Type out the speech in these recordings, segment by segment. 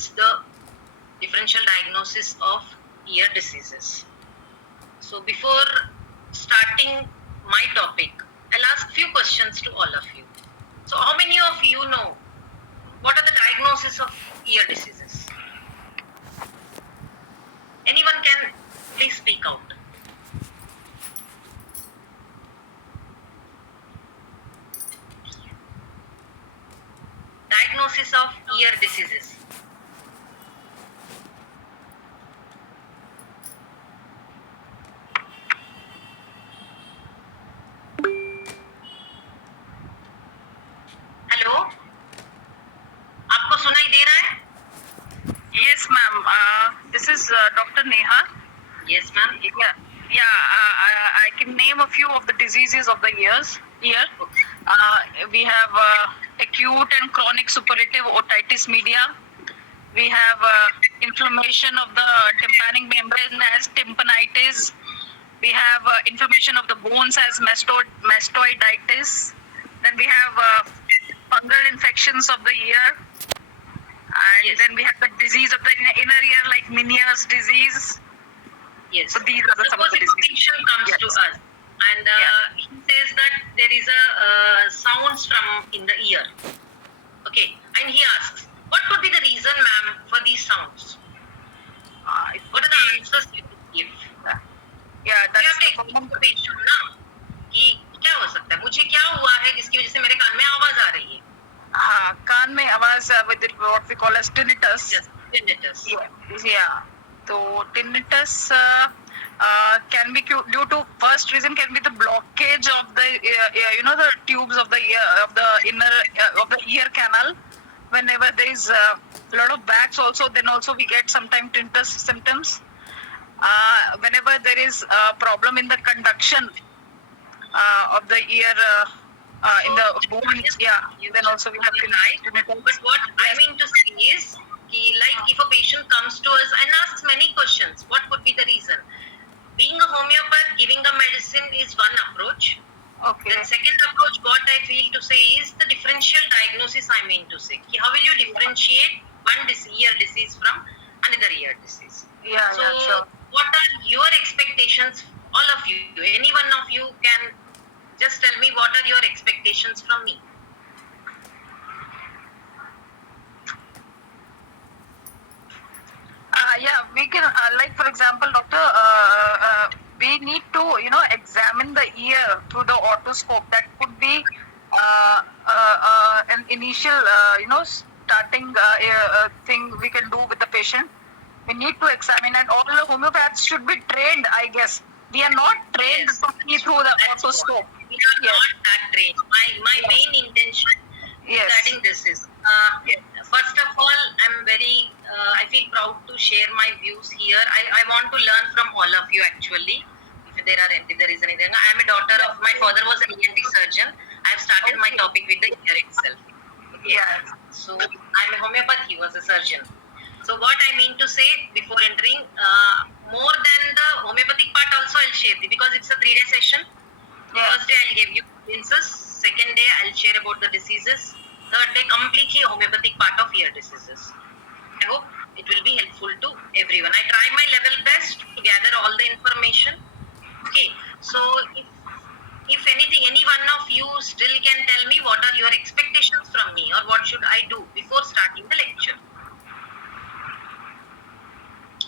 towards the differential diagnosis of ear diseases. So before starting my topic, I'll ask few questions to all of you. So how many of you know what are the diagnoses of ear diseases? Anyone can please speak out. Diagnosis of ear diseases. Hello, आपको सुनाई दे रहा है? Yes, ma'am. This is Dr. Neha. Yes, ma'am. I can name a few of the diseases of the ear. Okay. We have acute and chronic suppurative otitis media. We have inflammation of the tympanic membrane as tympanitis. We have inflammation of the bones as mastoiditis. Then we have fungal infections of the ear. And Yes. then we have the disease of the inner ear like Meniere's disease. Yes. So these are the some of Suppose the if a diseases. patient comes Yes. to us and he says that there is a sounds from in the ear. Okay, and he asks, what could be the reason, ma'am, for these sounds? It What could are the be, answers you could give? yeah, You that's have to the explain common. to the patient ना कि क्या हो सकता है, मुझे क्या हुआ है जिसकी वजह से मेरे कान में आवाज आ रही है. हाँ, कान में आवाज with what we call as tinnitus. Yes, tinnitus. Yeah. So tinnitus can be due to first reason can be the blockage of the the tubes of the ear of the inner of the ear canal. Whenever there is a lot of wax, also then also we get sometimes tinnitus symptoms. Whenever there is a problem in the conduction of the ear in the bones, then also we have Right. tinnitus. But what I mean to say is, like if a patient comes to us and asks many questions, what could be the reason? Being a homeopath, giving a medicine is one approach. Okay. Then second approach, what I feel to say is the differential diagnosis. I mean to say, how will you differentiate one ear disease from another ear disease? Yeah, So, sure. what are your expectations? All of you, any one of you can just tell me what are your expectations from me. We can like for example, doctor, we need to examine the ear through the otoscope. That could be an initial starting thing we can do with the patient. We need to examine, and all the homeopaths should be trained, I guess. We are not trained Yes, to see through the that's otoscope. We are Yes. not that trained. My main intention Yes. regarding this is, first of all, I feel proud to share my views here. I want to learn from all of you actually. If there is anything, I am a daughter of, my father was an ENT surgeon. I have started my Okay. topic with the ear itself. Yeah. So I am a homeopath, he was a surgeon. So what I mean to say before entering, more than the homeopathic part also I'll share because it's a 3-day session. Yeah. First day I'll give you instances. Second day I'll share about the diseases. Third day completely homeopathic part of ear diseases. I hope it will be helpful to everyone. I try my level best to gather all the information. Okay, so if anything, any one of you still can tell me what are your expectations from me or what should I do before starting the lecture.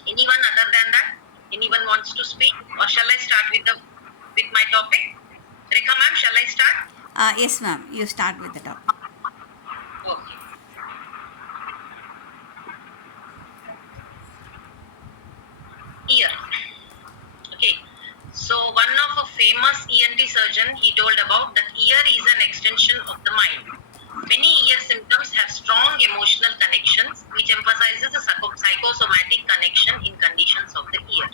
Anyone other than that? Anyone wants to speak or shall I start with my topic? Rekha ma'am, shall I start? Yes, ma'am. You start with the topic. Okay. Ear. Okay. So one of a famous ENT surgeon, he told about that ear is an extension of the mind. Many ear symptoms have strong emotional connections, which emphasizes the psychosomatic connection in conditions of the ear.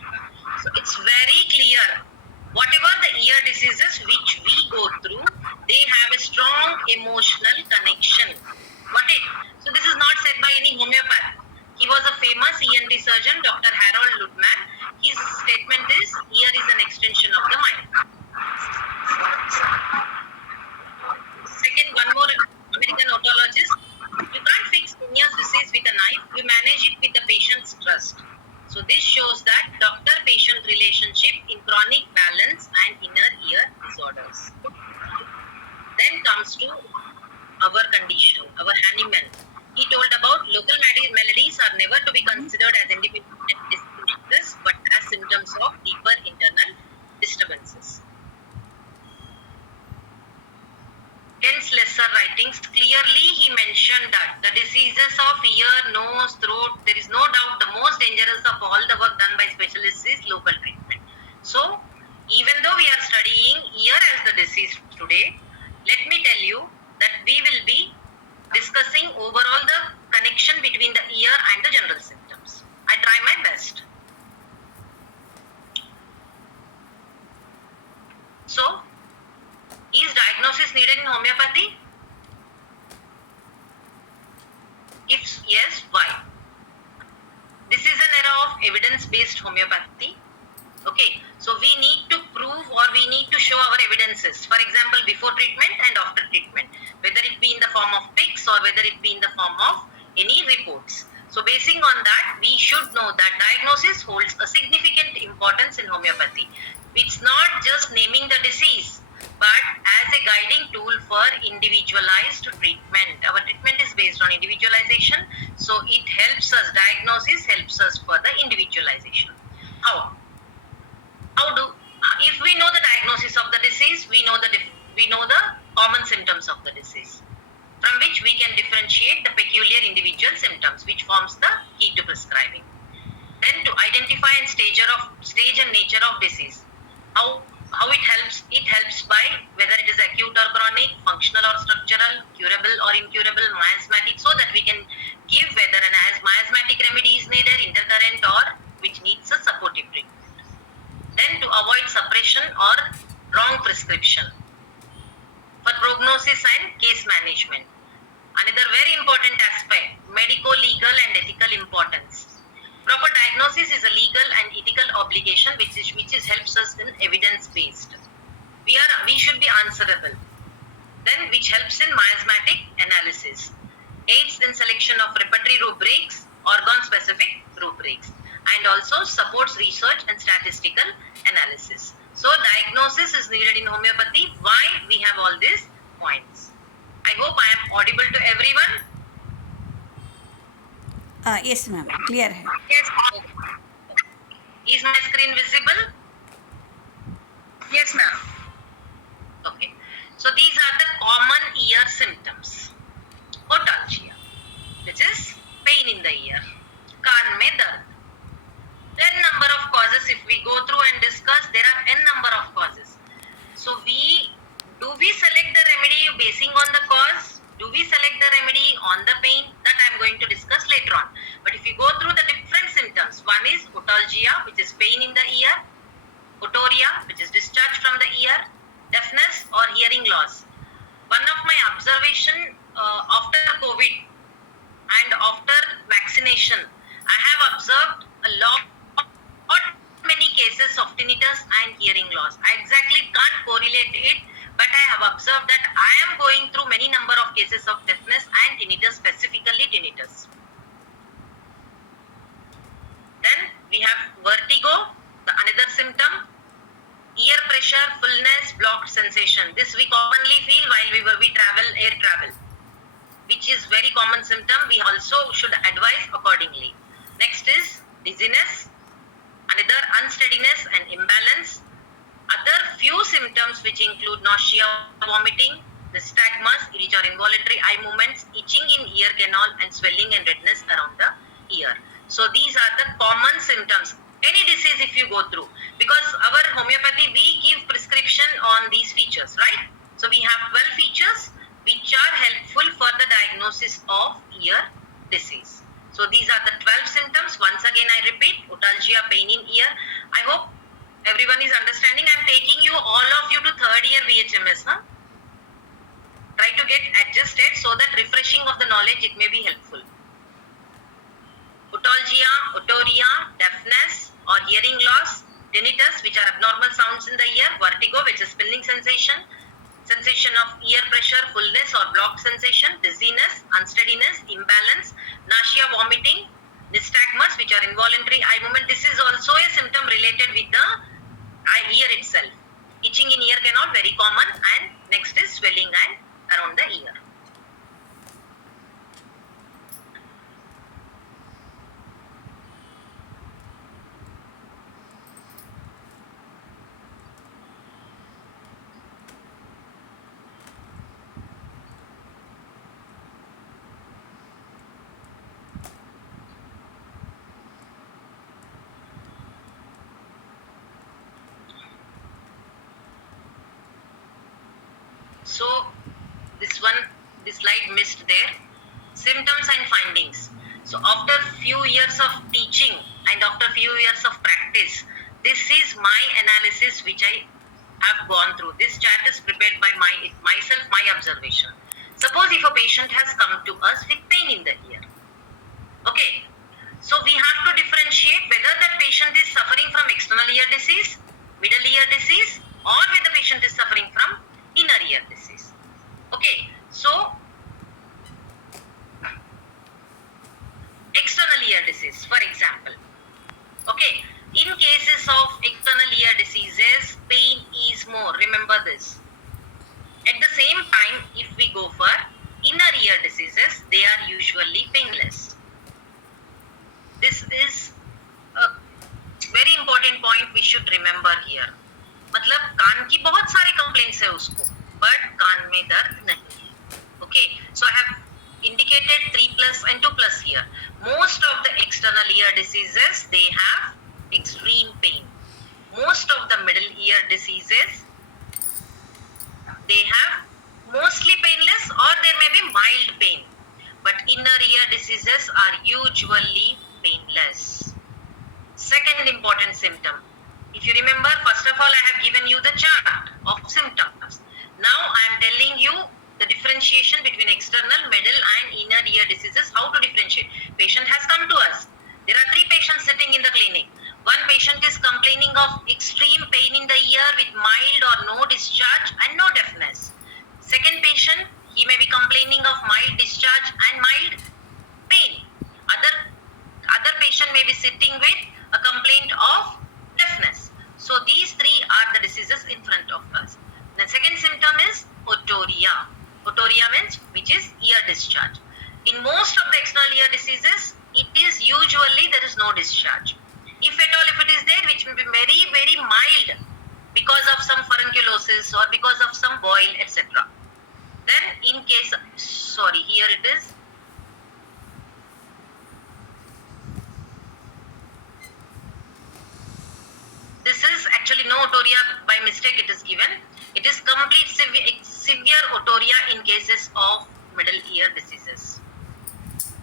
So it's very clear. Whatever the ear diseases which we go through, they have a strong emotional connection. Got it? So this is not said by any homeopath. He was a famous ENT surgeon, Dr. Harold Ludman. His statement is, ear is an extension of the mind. Second, one more American otologist. You can't fix Meniere's a knife, we manage it with the patient's trust. So this shows that doctor-patient relationship in chronic balance and inner ear disorders. Then comes to our condition, our Hahnemann. He told about local melodies are never to be considered as individual disorders, but as symptoms of deeper internal disturbances. Hence, lesser writings clearly he mentioned that the diseases of ear, nose, throat, there is no doubt the most dangerous of all the work done by specialists is local treatment. So, even though we are studying ear as the disease today, let me tell you that we will be discussing overall the connection between the ear and the general symptoms. I try my best. So, is diagnosis needed in homeopathy? If yes, why? This is an era of evidence-based homeopathy. Okay, so we need to prove or we need to show our evidences. For example, before treatment and after treatment, whether it be in the form of pics or whether it be in the form of any reports. So basing on that, we should know that diagnosis holds a significant importance in homeopathy. It's not just naming the disease, but as a guiding tool for individualized treatment. Our treatment is based on individualization, so it helps us, diagnosis helps us for the individualization. How if we know the diagnosis of the disease, we know the common symptoms of the disease, from which we can differentiate the peculiar individual symptoms, which forms the key to prescribing. Then to identify and stage and nature of disease. How it helps by whether it is acute or chronic, functional or structural, curable or incurable, miasmatic, so that we can give whether an miasmatic remedy is needed, intercurrent, or which needs a supportive treatment. Then to avoid suppression or wrong prescription. For prognosis and case management. Another very important aspect, medico-legal and ethical importance. Proper diagnosis is a legal and ethical obligation which helps us in evidence-based. We should be answerable. Then which helps in miasmatic analysis. Aids in selection of repertory rubrics, organ-specific rubrics, and also supports research and statistical analysis. So diagnosis is needed in homeopathy. Why we have all these points? I hope I am audible to everyone. Yes, ma'am. Clear है. Yes. Is my screen visible? Yes, ma'am. Okay. So these are the common ear symptoms. Otalgia, which is pain in the ear. Kaan mein dard. N number of causes. If we go through and discuss, there are n number of causes. So do we select the remedy basing on the cause? Do we select the remedy on the pain? That I am going to discuss later on. But if you go through the different symptoms, one is otalgia, which is pain in the ear, otorrhea, which is discharge from the ear, deafness or hearing loss. One of my observation after COVID and after vaccination, I have observed a lot many cases of tinnitus and hearing loss. I exactly can't correlate it, but I have observed that I am going through many number of cases of deafness and tinnitus, specifically tinnitus. Then we have vertigo, another symptom, ear pressure, fullness, blocked sensation. This we commonly feel while we travel, air travel, which is very common symptom. We also should advise accordingly. Next is dizziness, another unsteadiness and imbalance. Other few symptoms which include nausea, vomiting, nystagmus, which are involuntary eye movements, itching in ear canal, and swelling and redness around the ear. So these are the common symptoms. Any disease if you go through, because our homeopathy, we give prescription on these features, right? So we have 12 features which are helpful for the diagnosis of ear disease. So these are the 12 symptoms. Once again I repeat, otalgia, pain in ear. I hope everyone is understanding. I am taking you, all of you, to third year VHMS. Try to get adjusted so that refreshing of the knowledge, it may be helpful. Otalgia, otorrhea, deafness or hearing loss, tinnitus, which are abnormal sounds in the ear, vertigo, which is spinning sensation, sensation of ear pressure, fullness or blocked sensation, dizziness, unsteadiness, imbalance, nausea, vomiting, nystagmus, which are involuntary eye movement. This is also a symptom related with the ear itself. Itching in ear canal, very common, and next is swelling and around the ear. So this slide missed there. Symptoms and findings. So after few years of teaching and after few years of practice, this is my analysis which I have gone through. This chart is prepared by myself, my observation. Suppose if a patient has come to us with pain in the ear. Okay. So we have to differentiate whether that patient is suffering from external ear disease, middle ear disease, or whether the patient is suffering from inner ear disease. Okay, so external ear disease, for example. Okay, in cases of external ear diseases, pain is more. Remember this. At the same time, if we go for inner ear diseases, they are usually painless. This is a very important point we should remember here. मतलब कान की बहुत सारे complaints है उसको, but कान में दर्द नहीं है. Okay, so I have indicated 3+ and 2+ here. Most of the external ear diseases, they have extreme pain. Most of the middle ear diseases, they have mostly painless or there may be mild pain. But inner ear diseases are usually painless. Second important symptom. If you remember, first of all, I have given you the chart of symptoms. Now I am telling you the differentiation between external, middle and inner ear diseases, how to differentiate. Patient has come to us. There are 3 patients sitting in the clinic. One patient is complaining of extreme pain in the ear with mild or no discharge and no deafness. Second patient, he may be complaining of mild discharge and mild pain. Other patient may be sitting with a complaint of deafness. So these 3 are the diseases in front of us. The second symptom is otorrhea. Otorrhea means which is ear discharge. In most of the external ear diseases, it is usually there is no discharge. If at all, if it is there, which will be very, very mild because of some furunculosis or because of some boil, etc. Then in case, sorry, here it is. This is actually no otorrhea, by mistake it is given. It is complete severe otorrhea in cases of middle ear diseases.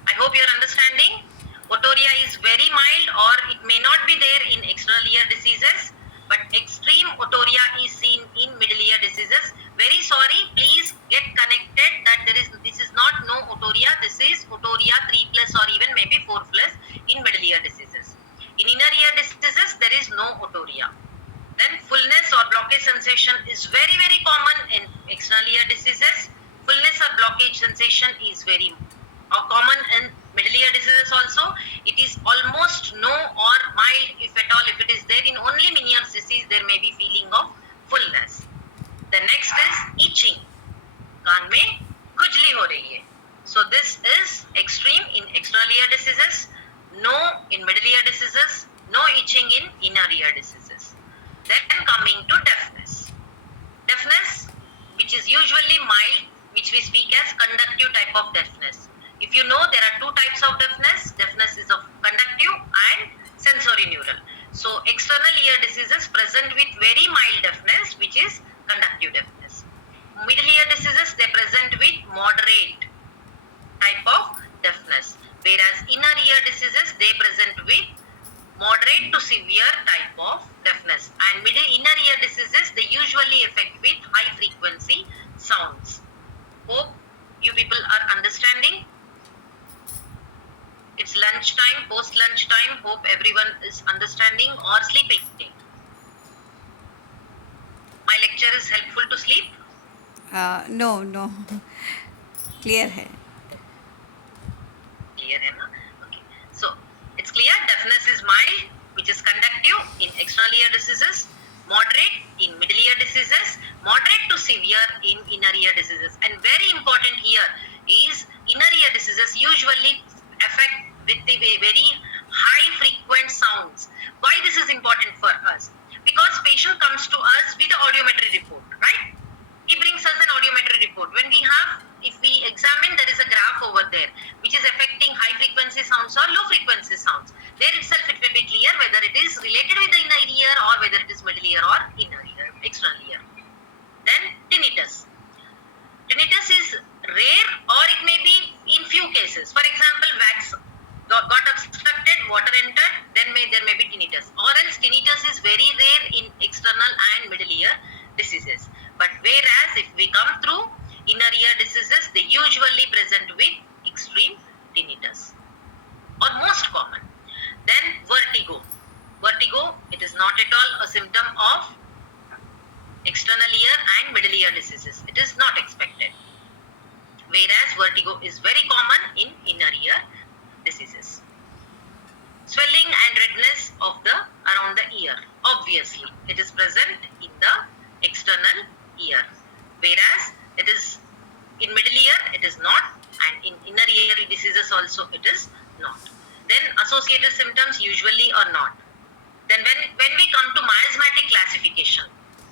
I hope you are understanding. Otorrhea is very mild or it may not be there in external ear diseases, but extreme otorrhea is seen in middle ear diseases. Very sorry, please get connected that this is not no otorrhea, this is otorrhea 3+ or even maybe 4+ in middle ear diseases. In inner ear diseases, there is no otorrhea. Then fullness or blockage sensation is very, very common in external ear diseases. Fullness or blockage sensation is very common in middle ear diseases also. It is almost no or mild, if at all, if it is there in only mini ear disease, there may be feeling of fullness. The next is itching. कान में खुजली हो रही है. So this is extreme in external ear diseases, no in middle ear diseases, no itching in inner ear diseases. Then coming to deafness. Deafness, which is usually mild, which we speak as conductive type of deafness. If you know, there are 2 types of deafness. Deafness is of conductive and sensorineural. So external ear diseases present with very mild deafness, which is conductive deafness. Middle ear diseases, they present with moderate type of deafness. Whereas inner ear diseases, they present with moderate to severe type of deafness. And inner ear diseases, they usually affect with high frequency sounds. Hope you people are understanding. It's lunch time, post lunch time. Hope everyone is understanding or sleeping. My lecture is helpful to sleep. No no clear है. Clear hai na? Okay. So it's clear. Deafness is mild, which is conductive in external ear diseases, moderate in middle ear diseases, moderate to severe in inner ear diseases. And very important here is inner ear diseases usually affect with the very high frequent sounds. Why this is important for us? Because patient comes to us with an audiometry report, right? He brings us an audiometry report. When we have, if we examine, there is a graph over there which is affecting high frequency sounds or low frequency sounds. There itself it will be clear whether it is related with the inner ear or whether it is middle ear or inner ear, external ear. Then tinnitus. Tinnitus is rare or it may be in few cases. For example, wax got obstructed, water entered, then there may be tinnitus. Or else tinnitus is very rare in external and middle ear diseases. But whereas if we come through inner ear diseases, they usually present with extreme tinnitus or most common. Then vertigo. Vertigo, it is not at all a symptom of external ear and middle ear diseases. It is not expected. Whereas vertigo is very common in inner ear diseases. Swelling and redness of the around the ear. Obviously, it is present in the external ear. Whereas it is in middle ear, it is not, and in inner ear diseases also it is not. Then associated symptoms usually are not. Then when we come to miasmatic classification,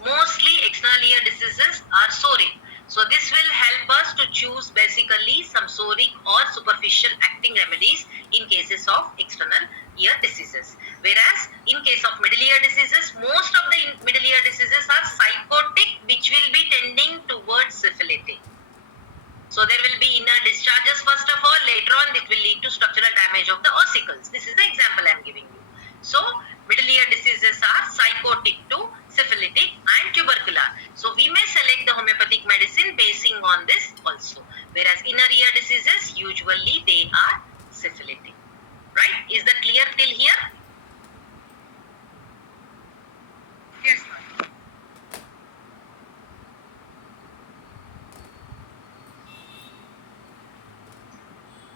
mostly external ear diseases are soric. So this will help us to choose basically some soric or superficial acting remedies in cases of external ear diseases. Whereas in case of middle ear diseases, most of the middle ear diseases are psychotic, which will be tending towards syphilitic. So there will be inner discharges first of all, later on it will lead to structural damage of the ossicles. This is the example I am giving you. So middle ear diseases are psychotic to syphilitic and tubercular. So we may select the homeopathic medicine basing on this also. Whereas inner ear diseases, usually they are syphilitic. Right? Is that clear till here? Yes.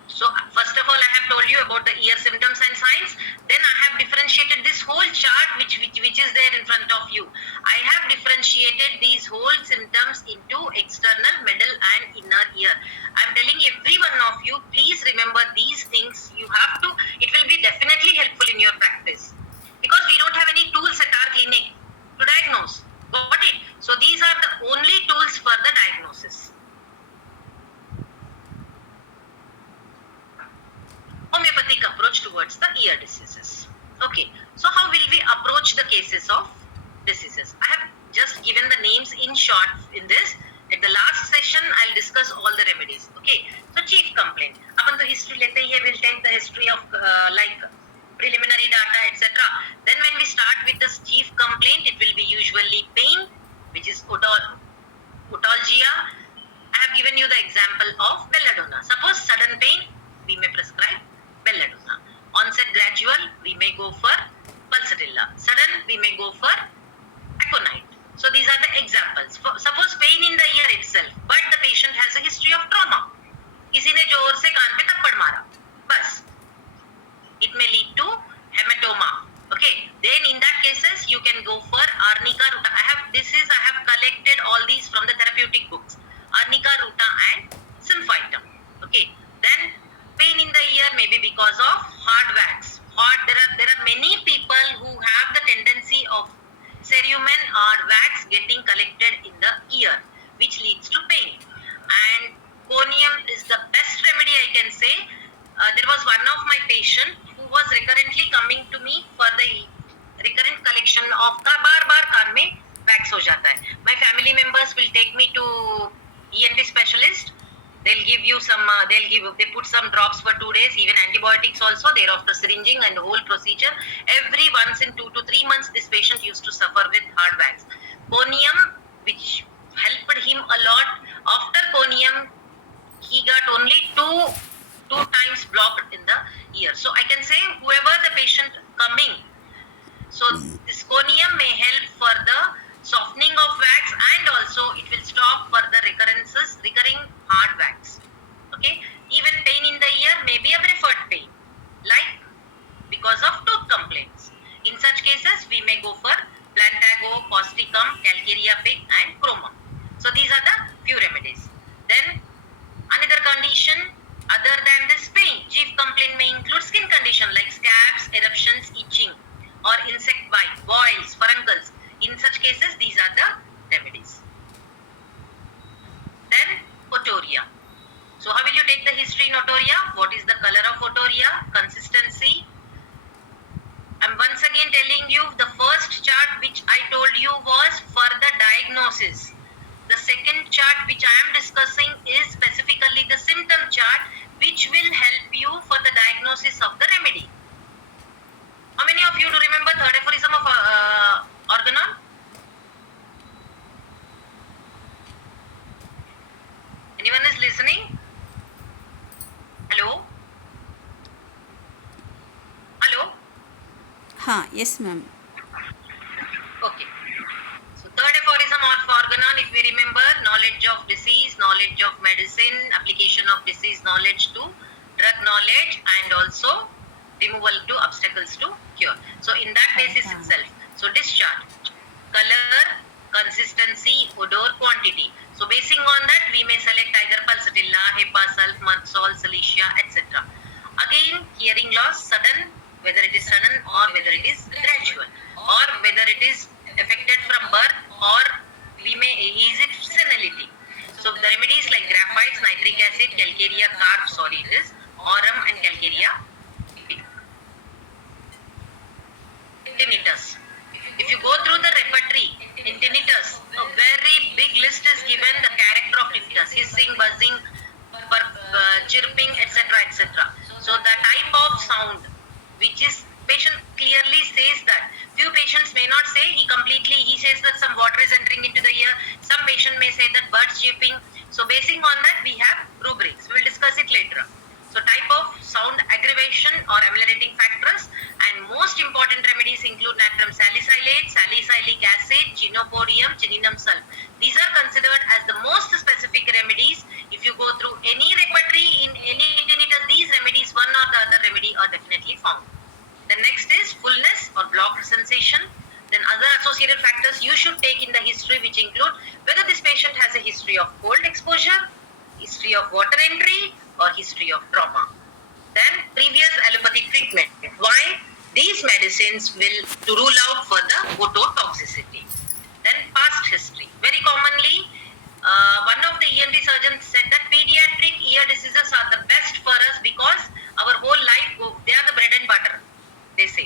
So first of all, I have told you about the ear symptoms and signs. Then I have differentiated this whole chart which is there in front of you. I have differentiated these whole symptoms into external, middle and inner ear. I am telling every one of you, please remember these things. You have to, it will be definitely helpful in your practice. Because we don't have any tools at our clinic to diagnose. Got it? So these are the only tools for the diagnosis. Homeopathic approach towards the ear diseases. Okay, so how will we approach the cases of diseases? I have just given the names in short in this. At the last session, I'll discuss all the remedies. Okay, so chief complaint. अपन तो history लेते ही we'll take the history of like preliminary data, etc. Then when we start with the chief complaint, it will be usually pain, which is otalgia. I have given you the example of belladonna. Suppose sudden pain, we may prescribe belladonna. Onset gradual, we may go for pulsatilla. Sudden, we may go for aconite. So these are the examples. Suppose pain in the ear itself, but the patient has a history of trauma. किसी ने जोर से कान पे थप्पड़ मारा, बस. It may lead to hematoma. Okay. Then in that cases, you can go for arnica ruta. I have collected all these from the therapeutic books. Arnica ruta and symphytum. Okay. Then pain in the ear may be because of hard wax. There are many people who have the tendency of cerumen or wax getting collected in the ear, which leads to pain. And conium is the best remedy, I can say. There was one of my patient who was recurrently coming to me for the recurrent collection of बार कान में wax हो जाता है. My family members will take me to ENT specialist. They'll give you some, they put some drops for 2 days, even antibiotics also, thereafter syringing and the whole procedure. Every once in 2 to 3 months, this patient used to suffer with hard wax. Conium, which helped him a lot. After conium, he got only two times blocked in the ear. So I can say whoever the patient coming, so this conium may help for the softening of wax, and also it will stop further recurring hard wax. Okay, even pain in the ear may be a preferred pain, like because of tooth complaints. In such cases, we may go for Plantago, Causticum, Calcarea pig, and Chroma. So these are the few remedies. Then another condition other than this pain, chief complaint may include skin condition like scabs, eruptions, itching, or insect bite, boils, furuncles. In such cases, these are the remedies. Then otorrhea. So how will you take the history in otorrhea? What is the color of otorrhea? Consistency. I'm once again telling you the first chart which I told you was for the diagnosis. The second chart which I am discussing is specifically the symptom chart which will help you for the diagnosis of the remedy. How many of you do remember third aphorism of Organon? Anyone is listening? Hello? Hello? हाँ, yes ma'am. Okay. So third aphorism of Organon, if we remember, knowledge of disease, knowledge of medicine, application of disease knowledge to drug knowledge, and also removal to obstacles to cure. So in that basis itself, so discharge, color, consistency, odor, quantity. So basing on that, we may select either pulsatilla, hepa, sulf, mudsol, salicia, etc. Again, hearing loss, sudden, whether it is sudden or whether it is gradual, or whether it is affected from birth, or we may is it senility. So the remedies like graphites, nitric acid, calcarea carb, sorry it is, aurum and calcarea. Tinnitus. If you go through the repertory in tinnitus, a very big list is given, the character of tinnitus, hissing, buzzing, chirping, etc., etc. So the type of sound which is patient clearly says that. Few patients may not say, he says that some water is entering into the ear. Some patient may say that birds chirping. So basing on that, we have rubrics. We will discuss it later. So type of sound aggravation or ameliorating factors, and most important remedies include natrum salicylate, salicylic acid, chinopodium, chininum sulf. These are considered as the most specific remedies. If you go through any repertory in any tinnitus, these remedies, one or the other remedy are definitely found. The next is fullness or blocked sensation. Then other associated factors you should take in the history, which include whether this patient has a history of cold exposure, history of water entry, or history of trauma. Then previous allopathic treatment. Why? These medicines will to rule out for the ototoxicity. Then past history. Very commonly, one of the ENT surgeons said that pediatric ear diseases are the best for us because our whole life, they are the bread and butter, they say.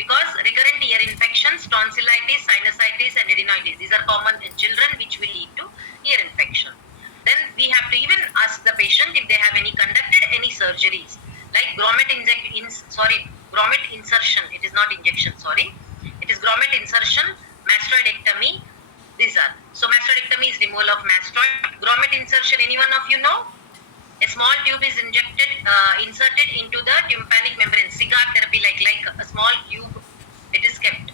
Because recurrent ear infections, tonsillitis, sinusitis, and adenoiditis, these are common in children which will lead to ear infection. Then we have to even ask the patient if they have conducted any surgeries like grommet insertion. It is not injection, sorry. It is grommet insertion, mastoidectomy. These are. So mastoidectomy is removal of mastoid. Grommet insertion, anyone of you know? A small tube is inserted into the tympanic membrane. Cigar therapy, like a small tube, it is kept.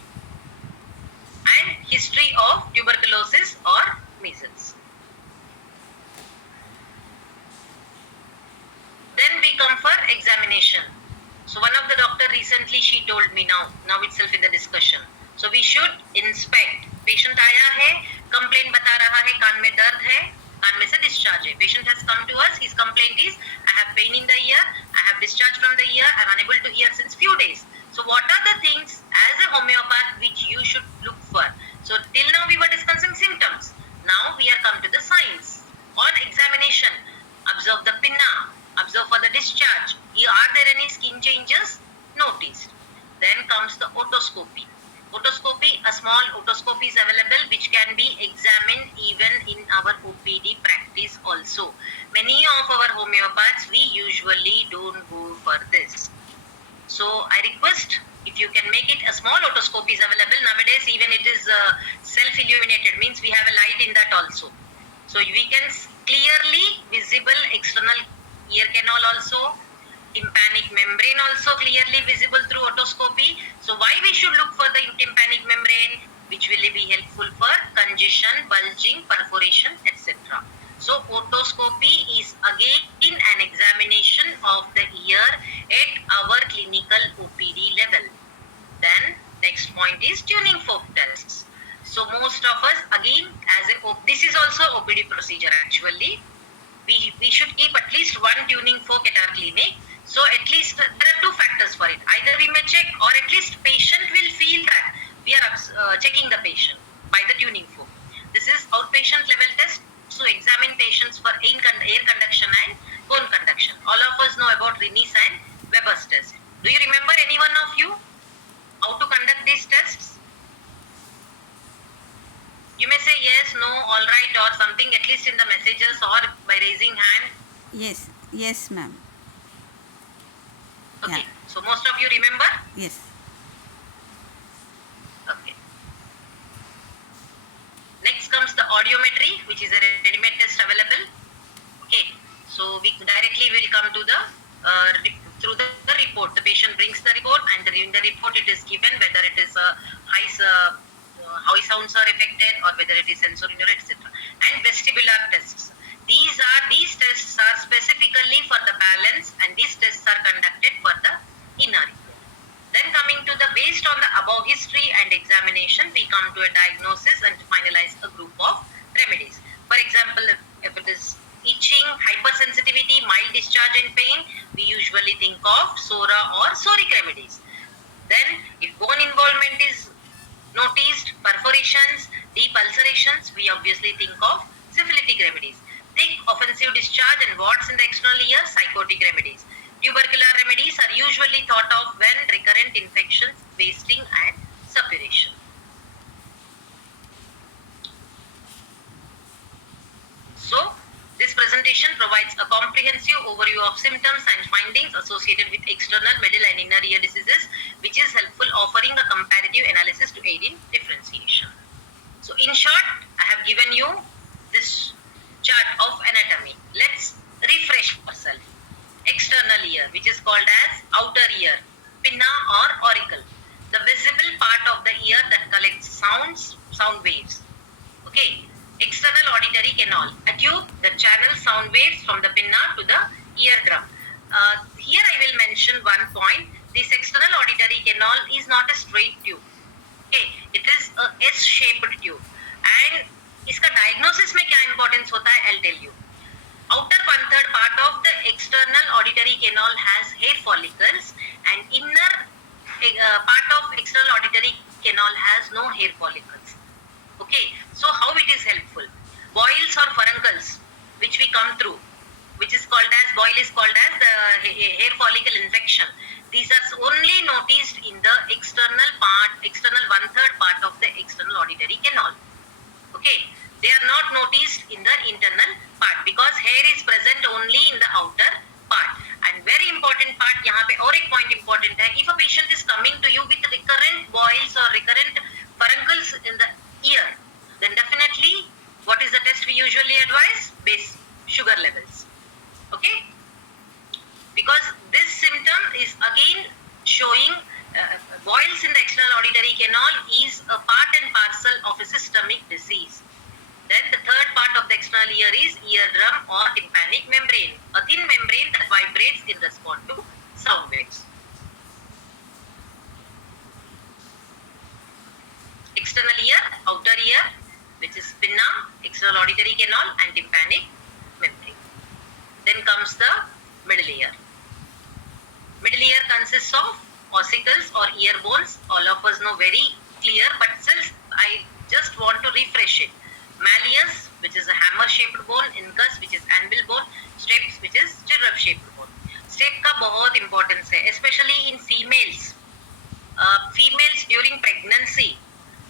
And history of tuberculosis or measles. Then we come for examination. So one of the doctor recently, she told me now itself in the discussion. So we should inspect. Patient आया है, complaint बता रहा है, कान में दर्द है, कान में से discharge है. Patient has come to us. His complaint is, I have pain in the ear, I have discharge from the ear, I am unable to hear since few days. So what are the things as a homeopath which you should look for? So till now we were discussing symptoms. Now we are come to the signs. On examination, observe the pinna, observe for the discharge. Are there any skin changes noticed? Then comes the otoscopy. Otoscopy, a small otoscopy is available which can be examined even in our OPD practice also. Many of our homeopaths, we usually don't go for this. So I request, if you can make it, a small otoscopy is available. Nowadays even it is self-illuminated, means we have a light in that also. So we can clearly visible external ear canal also, tympanic membrane also clearly visible through otoscopy. So why we should look for the tympanic membrane? which will be helpful for congestion, bulging, perforation, etc. So otoscopy is again an examination of the ear at our clinical OPD level. Then next point is tuning fork tests. So most of us again this is also OPD procedure actually. We should keep at least one tuning fork at our clinic. So at least there are two factors for it. Either we may check or at least patient will feel that we are checking the patient by the tuning fork. This is outpatient level test to examine patients for air conduction and bone conduction. All of us know about Rinne's and Weber's test. Do you remember any one of you how to conduct these tests? You may say yes, no, all right, or something at least in the messages or by raising hand. Yes. Yes, ma'am. Okay. Yeah. So most of you remember? Yes. Okay. Next comes the audiometry, which is a ready-made test available. Okay. So we directly will come to the through the report. The patient brings the report, and in the report it is given whether it is how sounds are affected or whether it is sensorineural, etc. And vestibular tests. These tests are specifically for the balance, and these tests are conducted for the inner ear. Then coming to the based on the above history and examination, we come to a diagnosis and finalize a group of remedies. For example, if it is itching, hypersensitivity, mild discharge and pain, we usually think of SORA or psoric remedies. Then if bone involvement is noticed, perforations, deep ulcerations, we obviously think of syphilitic remedies. Thick offensive discharge and warts in the external ear, psychotic remedies. Tubercular remedies are usually thought of when recurrent infections, wasting and suppuration. So, this presentation provides a comprehensive overview of symptoms and findings associated with external, middle and inner ear diseases, which is helpful offering a comparative analysis to aid in differentiation. So in short, I have given you this chart of anatomy. Let's refresh ourselves. External ear, which is called as outer ear, pinna or auricle, the visible part of the ear that collects sound waves. Okay. External auditory canal, a tube that channels sound waves from the pinna to the eardrum. Here I will mention one point. This external auditory canal is not a straight tube. Okay, it is a S-shaped tube. And इसका diagnosis में क्या importance होता है? I'll tell you. Outer 1/3 part of the external auditory canal has hair follicles, and inner part of external auditory canal has no hair follicles. Okay, so how it is helpful? Boils or furuncles, which we come through, which is called as the hair follicle infection. These are only noticed in the external 1/3 part of the external auditory canal. Okay, they are not noticed in the internal part because hair is present only in the outer part. And very important part, यहाँ पे और एक point important है. If a patient is coming to you with recurrent boils or recurrent furuncles in the ear, then definitely what is the test we usually advise? Base sugar levels. Okay, because this symptom is again showing boils in the external auditory canal is a part and parcel of a systemic disease. Then the third part of the external ear is eardrum or tympanic membrane, a thin membrane that vibrates in response to sound waves. External ear, outer ear, which is pinna, external auditory canal and tympanic membrane. Then comes the middle ear. Middle ear consists of ossicles or ear bones. All of us know very clear, but still I just want to refresh it. Malleus, which is a hammer-shaped bone. Incus, which is anvil bone. Stapes, which is stirrup-shaped bone. Step का बहुत importance है, especially in females. Females during pregnancy,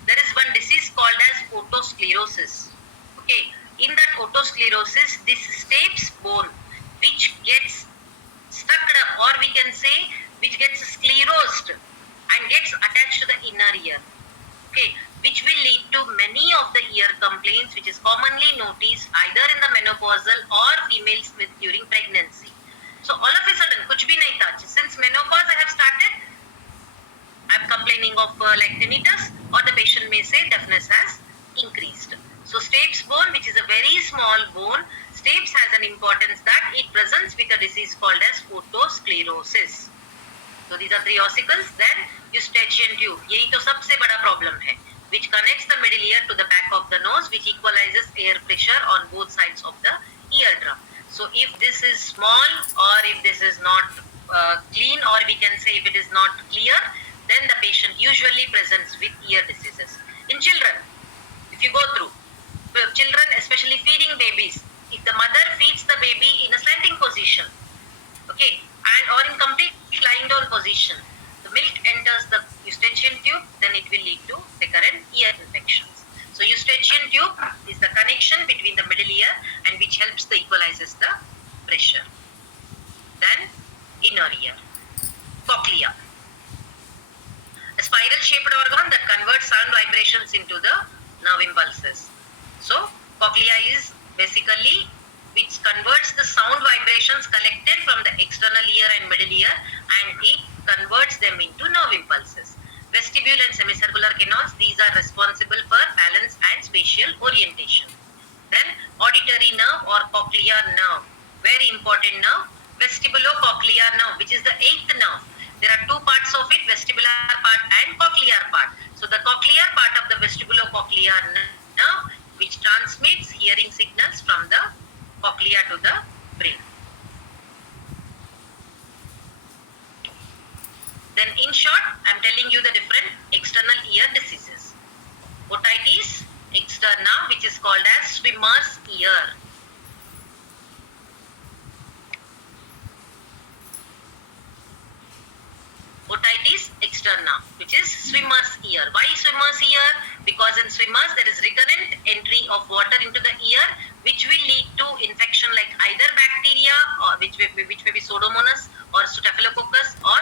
there is one disease called as otosclerosis. Okay, in that otosclerosis, this stapes bone, which gets stuck up, or we can say, which gets sclerosed and gets attached to the inner ear. Okay, which will lead to many of the ear complaints, which is commonly noticed either in the menopausal or females with during pregnancy. So all of a sudden, कुछ भी नहीं था. Since menopause I have started, I'm complaining of like tinnitus, or the patient may may say deafness has increased. So stapes bone, which is a very small bone, stapes has an importance that it presents with a disease called as otosclerosis. So these are three ossicles. Then eustachian tube, यही तो सबसे बड़ा problem है, which connects the middle ear to the back of the nose, which equalizes air pressure on both sides of the eardrum. So if this is small, or if this is not clean, or we can say if it is not clear, then the patient usually presents with ear diseases. In children, if you go through, children, especially feeding babies, if the mother feeds the baby in a slanting position, okay, and or in complete lying down position, the milk enters the eustachian tube, then it will lead to recurrent ear infections. So eustachian tube is the connection between the middle ear and which helps the equalizes the pressure. Then inner ear, cochlea, a spiral shaped organ that converts sound vibrations into the nerve impulses. So cochlea is basically which converts the sound vibrations collected from the external ear and middle ear, and it converts them into nerve impulses. Vestibule and semicircular canals, these are responsible for balance and spatial orientation. Then auditory nerve or cochlear nerve, very important nerve, vestibulocochlear nerve, which is the 8th nerve. There are two parts of it, vestibular part and cochlear part. So the cochlear part of the vestibulocochlear nerve, which transmits hearing signals from the cochlea to the brain. Then in short, I am telling you the different external ear diseases. Otitis externa, which is called as swimmer's ear. Otitis externa, which is swimmer's ear. Why swimmer's ear? Because in swimmers there is recurrent entry of water into the ear, which will lead to infection like either bacteria, or which may be Pseudomonas or Staphylococcus, or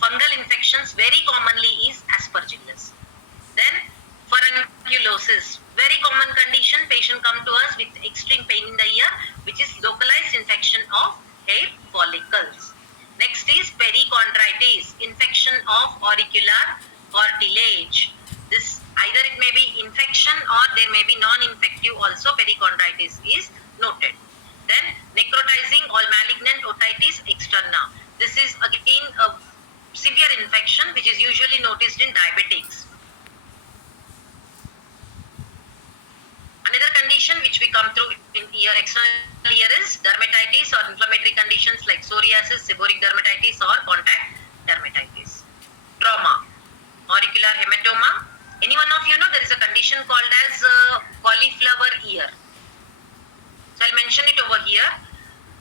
fungal infections. Very commonly is Aspergillus. Then furunculosis, very common condition. Patient come to us with extreme pain in the ear, which is localized infection of hair follicles. Next is perichondritis, infection of auricular cartilage. This either it may be infection or there may be non-infective also. Perichondritis is noted. Then necrotizing or malignant otitis externa. This is again a severe infection which is usually noticed in diabetics. Another condition which we come through in ear, external ear, is dermatitis or inflammatory conditions like psoriasis, seborrheic dermatitis or contact dermatitis. Trauma, auricular hematoma. Any one of you know there is a condition called as cauliflower ear. So I'll mention it over here.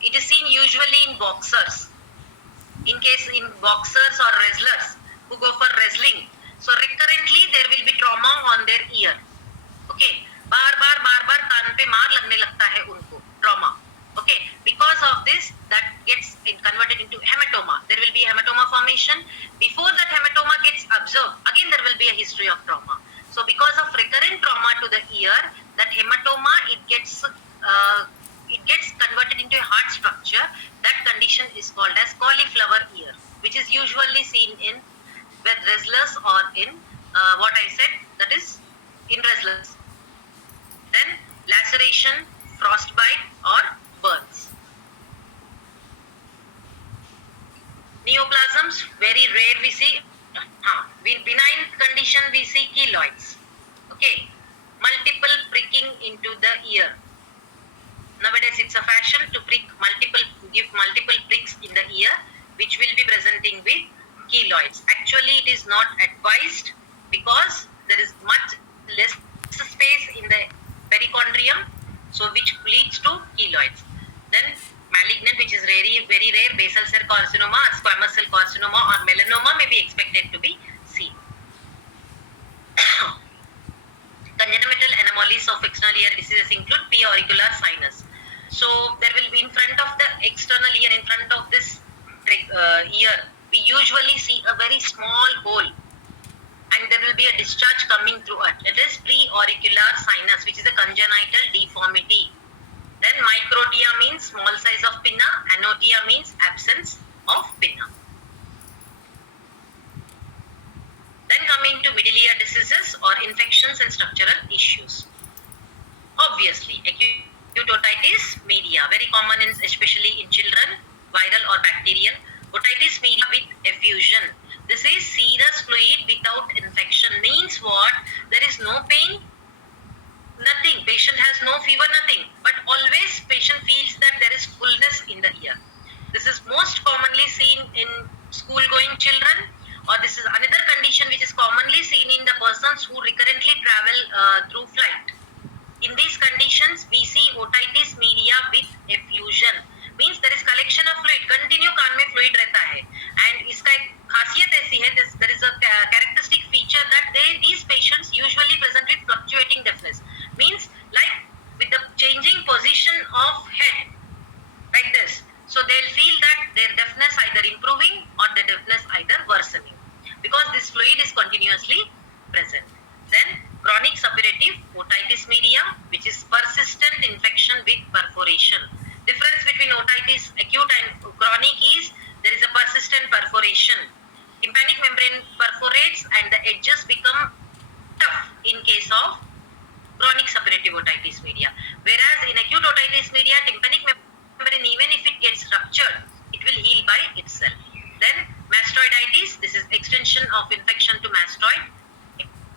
It is seen usually in boxers. In case in boxers or wrestlers who go for wrestling, so recurrently there will be trauma on their ear. Okay, बार बार कान पे मार लगने लगता है उनको, trauma. Okay, because of this that gets converted into hematoma. There will be hematoma formation. Before that hematoma gets observed, again there will be a history of trauma. So because of recurrent trauma to the ear, that hematoma it gets converted into a hard structure. That condition is called as cauliflower ear, which is usually seen in with wrestlers or in what I said, that is in wrestlers. Then laceration, frostbite or burns. Neoplasms, very rare we see. Benign condition we see keloids. Okay, multiple pricking into the ear. Nowadays it's a fashion to give multiple pricks in the ear, which will be presenting with keloids. Actually it is not advised because there is much less space in the perichondrium, so which leads to keloids. Then malignant, which is very rare, basal cell carcinoma, squamous cell carcinoma or melanoma may be expected to be seen. Congenital anomalies of external ear diseases include P. auricular sinus. So there will be in front of the external ear, in front of this ear, we usually see a very small hole, and there will be a discharge coming through it. It is pre-auricular sinus, which is a congenital deformity. Then microtia means small size of pinna, anotia means absence of pinna. Then coming to middle ear diseases or infections and structural issues. Obviously, acute otitis media, very common in, especially in children, viral or bacterial. Otitis media with effusion. This is serous fluid without infection. Means what? There is no pain, nothing. Patient has no fever, nothing. But always patient feels that there is fullness in the ear. This is most commonly seen in school-going children, or this is another condition which is commonly seen in the persons who recurrently travel through flight. In these conditions, we see otitis media with effusion. Means there is collection of fluid, continue कान में fluid रहता है, and इसका एक खासियत ऐसी है, there is a characteristic feature that these patients usually present with fluctuating deafness. Means like with the changing position of head, like this. So they'll feel that their deafness either improving or the deafness either worsening, because this fluid is continuously present. Then chronic suppurative otitis media, which is persistent infection with perforation. Difference between otitis acute and chronic is there is a persistent perforation. Tympanic membrane perforates and the edges become tough in case of chronic suppurative otitis media. Whereas in acute otitis media, tympanic membrane, even if it gets ruptured, it will heal by itself. Then mastoiditis, this is extension of infection to mastoid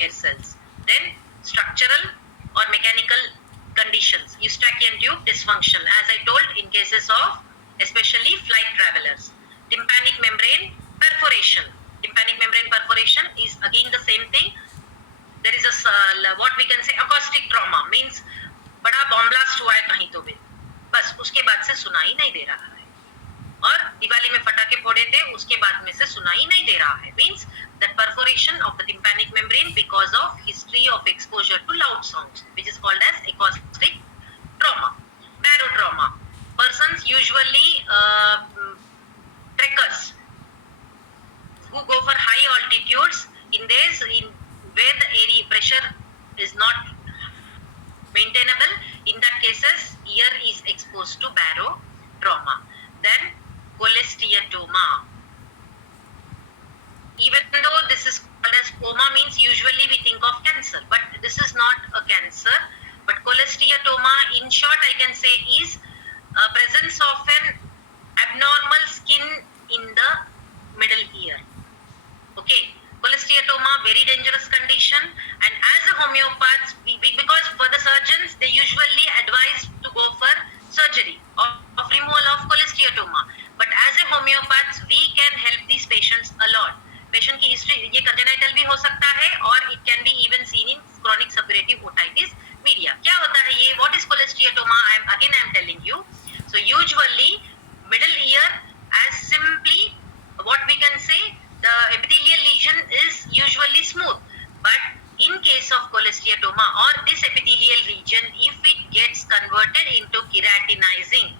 hair cells. Then structural or mechanical conditions, eustachian tube dysfunction, as I told, in cases of especially flight travelers. Tympanic membrane perforation. Tympanic membrane perforation is again the same thing. There is a what we can say acoustic trauma, means बड़ा bomb blast हुआ है कहीं तो भी, बस उसके बाद से सुनाई नहीं दे रहा है, और दिवाली में फटाके फोड़े थे उसके बाद में से सुनाई नहीं दे रहा है. Means that perforation of the tympanic membrane because of history of exposure to loud sounds, which is called as acoustic trauma. Barotrauma. Persons usually trekkers who go for high altitudes in where the air pressure is not maintainable. In that cases, ear is exposed to barotrauma. Then cholesteatoma. Even though this is called as coma, means usually we think of cancer, but this is not a cancer. But cholesteatoma, in short, I can say is presence of an abnormal skin in the middle ear. Okay, cholesteatoma, very dangerous condition, and as a homeopath, because for the surgeons, they usually advise to go for surgery of removal of cholesteatoma. But as a homeopath, we can help these patients a lot. Patient की history ये congenital भी हो सकता है, और it can be even seen in chronic suppurative otitis media. क्या होता है ये? What is cholesteatoma? I am telling you. So usually middle ear, as simply what we can say, the epithelial lesion is usually smooth, but in case of cholesteatoma or this epithelial region, if it gets converted into keratinizing,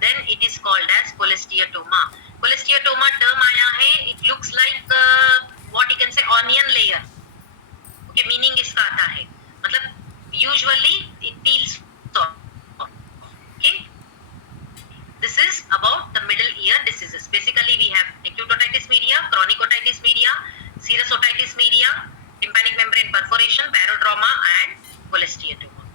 then it is called as cholesteatoma. Cholesteatoma term आया है, it looks like what you can say onion layer. Okay, meaning इसका आता है, मतलब usually it feels soft. Okay, this is about the middle ear diseases. Basically, we have acute otitis media, chronic otitis media, serous otitis media, tympanic membrane perforation, barotrauma, and cholesteatoma.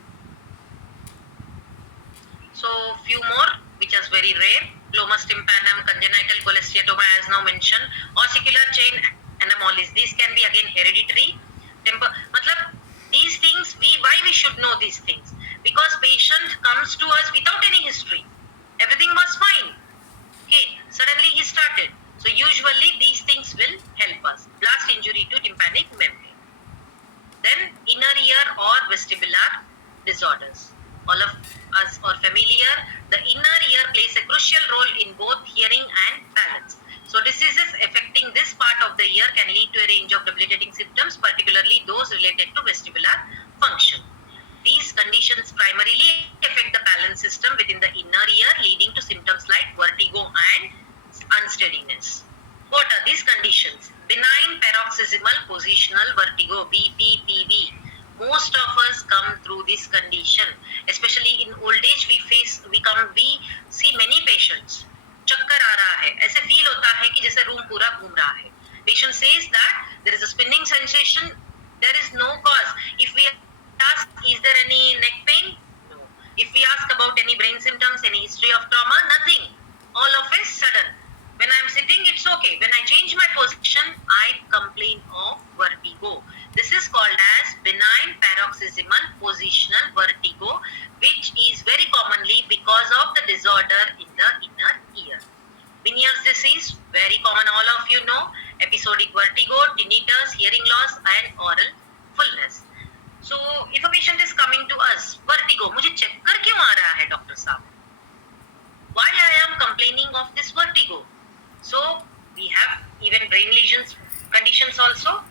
So few more which is very rare. Glomus tympanum, congenital cholesteatoma, as now mentioned, ossicular chain anomalies. These can be again hereditary. मतलब these things, why we should know these things? Because patient comes to us without any history. Everything was fine. Okay, suddenly he started. So usually these things will help us. Blast injury to tympanic membrane. Then inner ear or vestibular disorders. All of us are familiar. The inner ear plays a crucial role in both hearing and balance. So diseases affecting this part of the ear can lead to a range of debilitating symptoms, particularly those related to vestibular function. These conditions primarily affect the balance system within the inner ear, leading to symptoms like vertigo and unsteadiness. What are these conditions? Benign paroxysmal positional vertigo, BPPV. Most of us come through this condition, especially in old age. We see many patients. चक्कर आ रहा है, ऐसे feel होता है कि जैसे room पूरा घूम रहा है. Patient says that there is a spinning sensation There is no cause. If we ask, is there any neck pain? No. If we ask about any brain symptoms, any history of trauma, nothing. All of a sudden, when I'm sitting, it's okay. When I change my position, I complain of vertigo. This is called as benign paroxysmal positional vertigo, which is very commonly because of the disorder in the inner ear. Meniere's disease, very common, all of you know. Episodic vertigo, tinnitus, hearing loss and oral fullness. So, if a patient is coming to us, vertigo, मुझे चक्कर क्यों आ रहा है doctor साहब? Why I am complaining of this vertigo? So, we have even brain lesions conditions also.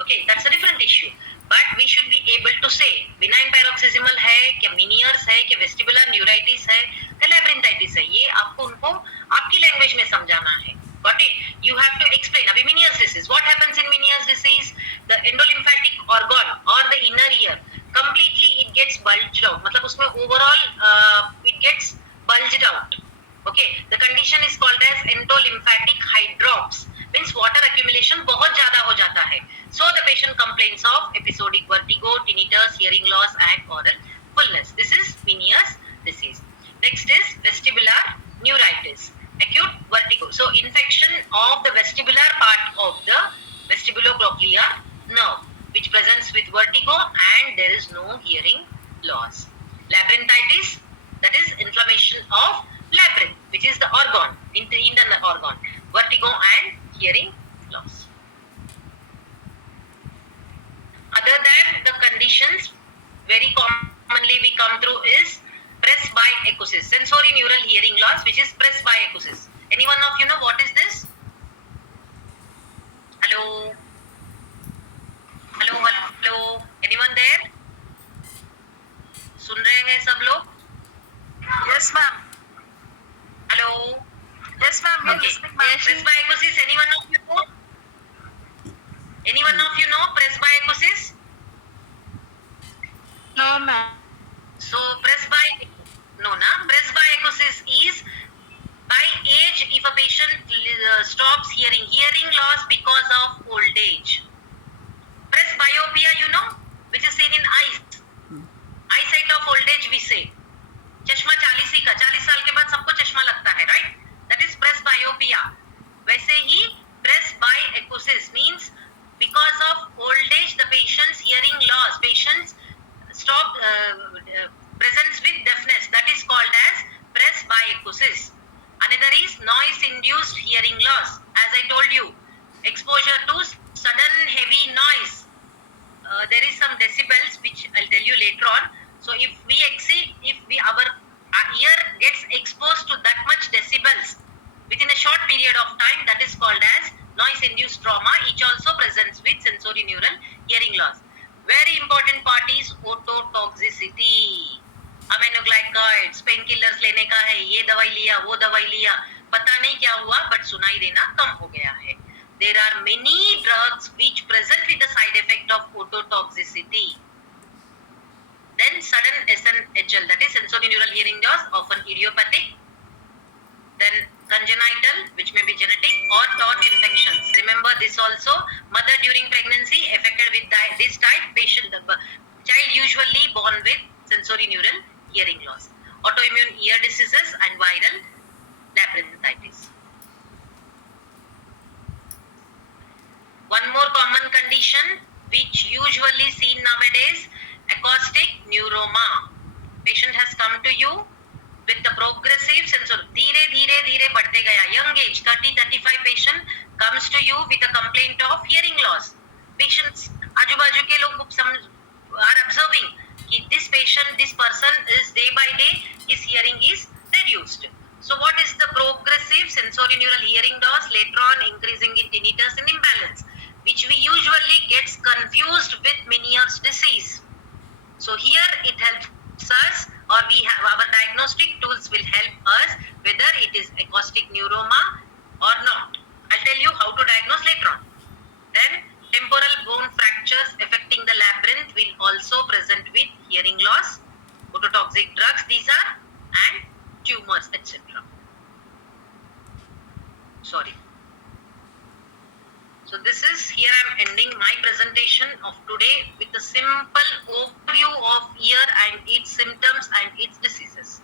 Okay, that's a different issue. But we should be able to say benign paroxysmal है क्या Meniere's है क्या vestibular neuritis है क्या labyrinthitis है, ये आपको उनको आपकी लैंग्वेज में समझाना है. Got it? You have to explain. अभी Meniere's disease, what happens in Meniere's disease? The endolymphatic organ or the inner ear completely it gets bulged out. मतलब उसमें overall it gets bulged out. Okay, the condition is called as endolymphatic hydrops. Means water accumulation बहुत ज़्यादा हो जाता है. So the patient complains of episodic vertigo, tinnitus, hearing loss and oral fullness. This is Meniere's disease. Next is vestibular neuritis, acute vertigo. So infection of the vestibular part of the vestibulocochlear nerve, which presents with vertigo and there is no hearing loss. Labyrinthitis, that is inflammation of labyrinth, which is the organ, internal organ. Vertigo and hearing loss. Other than the conditions, very commonly we come through is presbyacusis, sensory neural hearing loss, which is presbyacusis. Anyone of you know what is this? Hello? Hello, hello? Anyone there? सुन रहे हैं सब लोग? Yes, ma'am. Hello? Yes, ma'am. Okay. Yes, Presbyacusis, anyone of you know? Anyone of you know presbyacusis? no, ma'am. So presbyacusis is by age if a patient stops hearing loss because of old age. Presbyopia, you know, which is seen in eyes. Eyesight of old age we say. चश्मा 40 साल के बाद सबको चश्मा लगता है, right? That is presbyopia. वैसे ही presbyacusis means because of old age the patient's hearing loss, patients stop presents with deafness, that is called as presbyacusis. Another is noise induced hearing loss. As I told you, exposure to sudden heavy noise, there is some decibels which I'll tell you later on. So if our ear gets exposed to that much decibels within a short period of time, that is called as noise induced trauma, which also presents with sensory neural hearing loss. Very important part is ototoxicity. Aminoglycosides, painkillers लेने का है, ये दवाई लिया, वो दवाई लिया, पता नहीं क्या हुआ, but सुनाई देना कम हो गया है. There are many drugs which present with the side effect of ototoxicity. Then sudden SNHL, that is sensory neural hearing loss, often idiopathic. Then congenital, which may be genetic, or taught infections. Remember this also, mother during pregnancy affected with this type, the child usually born with sensory neural hearing loss. Autoimmune ear diseases and viral labyrinthitis. One more common condition which usually seen nowadays, acoustic neuroma. Patient has come to you with the progressive sensory, धीरे बढ़ते गया, young age, 30-35 patient comes to you with a complaint of hearing loss. Patients, आजू बाजू के लोग are observing कि this person is day by day, his hearing is reduced. So what is the progressive sensory neural hearing loss? Later on increasing in tinnitus and imbalance, which we usually gets confused with Meniere's disease. So here it helps us, or we have our diagnostic tools will help us whether it is acoustic neuroma or not. I'll tell you how to diagnose later on. Then temporal bone fractures affecting the labyrinth will also present with hearing loss, ototoxic drugs these are, and tumors, etc. So this is here I'm ending my presentation of today with a simple overview of ear and its symptoms and its diseases.